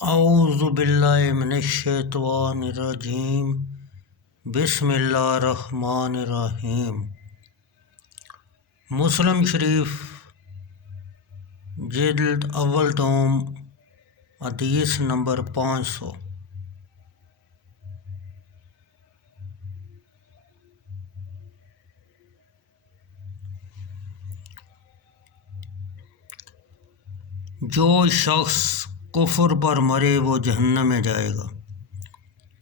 اعوذ باللہ من الشیطان الرجیم بسم اللہ الرحمن الرحیم۔ مسلم شریف جلد اول دوم حدیث نمبر 500۔ جو شخص کفر پر مرے وہ جہنم میں جائے گا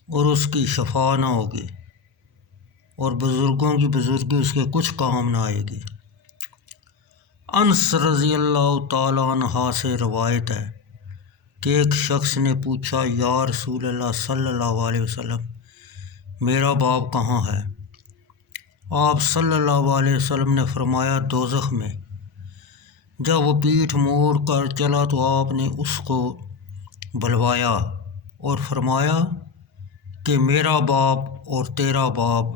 اور اس کی شفاع نہ ہوگی، اور بزرگوں کی بزرگی اس کے کچھ کام نہ آئے گی۔ انس رضی اللہ تعالیٰ عنہ سے روایت ہے کہ ایک شخص نے پوچھا، یا رسول اللہ صلی اللہ علیہ وسلم، میرا باپ کہاں ہے؟ آپ صلی اللہ علیہ وسلم نے فرمایا، دوزخ میں۔ جب وہ پیٹھ موڑ کر چلا تو آپ نے اس کو بلوایا اور فرمایا کہ میرا باپ اور تیرا باپ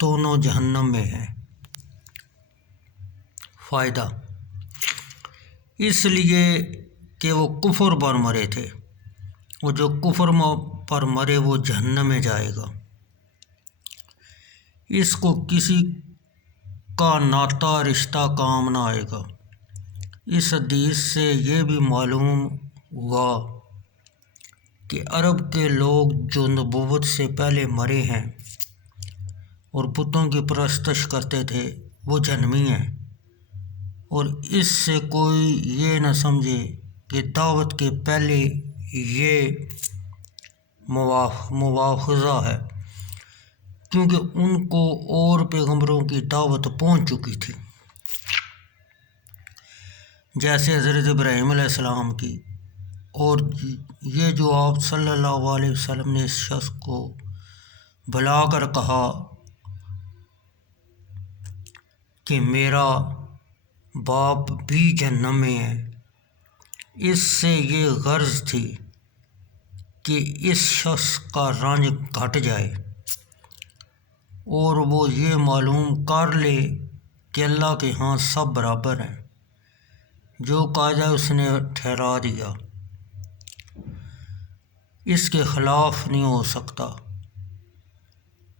دونوں جہنم میں ہیں۔ فائدہ: اس لیے کہ وہ کفر پر مرے تھے، اور جو کفر پر مرے وہ جہنم میں جائے گا۔ اس کو کسی کا ناتا رشتہ کام نہ آئے گا۔ اس حدیث سے یہ بھی معلوم ہوا کہ عرب کے لوگ جو نبوت سے پہلے مرے ہیں اور بتوں کی پرستش کرتے تھے وہ جہنمی ہیں، اور اس سے کوئی یہ نہ سمجھے کہ دعوت کے پہلے یہ مواخذہ ہے، کیونکہ ان کو اور پیغمبروں کی دعوت پہنچ چکی تھی، جیسے حضرت ابراہیم علیہ السلام کی۔ اور یہ جو آپ صلی اللہ علیہ وسلم نے اس شخص کو بلا کر کہا کہ میرا باپ بھی جہنم میں ہے، اس سے یہ غرض تھی کہ اس شخص کا رنج گھٹ جائے اور وہ یہ معلوم کر لے کہ اللہ کے ہاں سب برابر ہیں، جو کہا جائے اس نے ٹھہرا دیا، اس کے خلاف نہیں ہو سکتا۔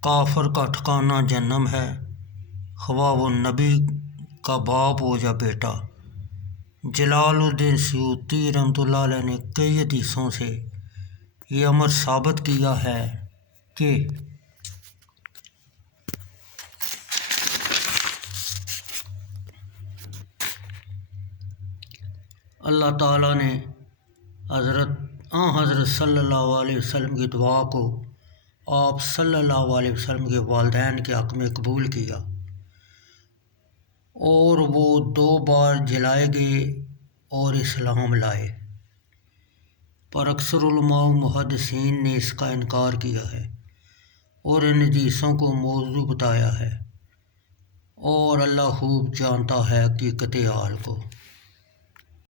کافر کا ٹھکانہ جہنم ہے، خواہ وہ نبی کا باپ ہو یا بیٹا۔ جلال الدین سیوطی رحمۃ اللہ علیہ نے کئی حدیثوں سے یہ امر ثابت کیا ہے کہ اللہ تعالیٰ نے حضرت صلی اللہ علیہ وسلم کی دعا کو آپ صلی اللہ علیہ وسلم کے والدین کے حق میں قبول کیا، اور وہ 2 بار جلائے گئے اور اسلام لائے، پر اکثر علماء و محدثین نے اس کا انکار کیا ہے اور ان حدیثوں کو موضوع بتایا ہے، اور اللہ خوب جانتا ہے حقیقت حال کو۔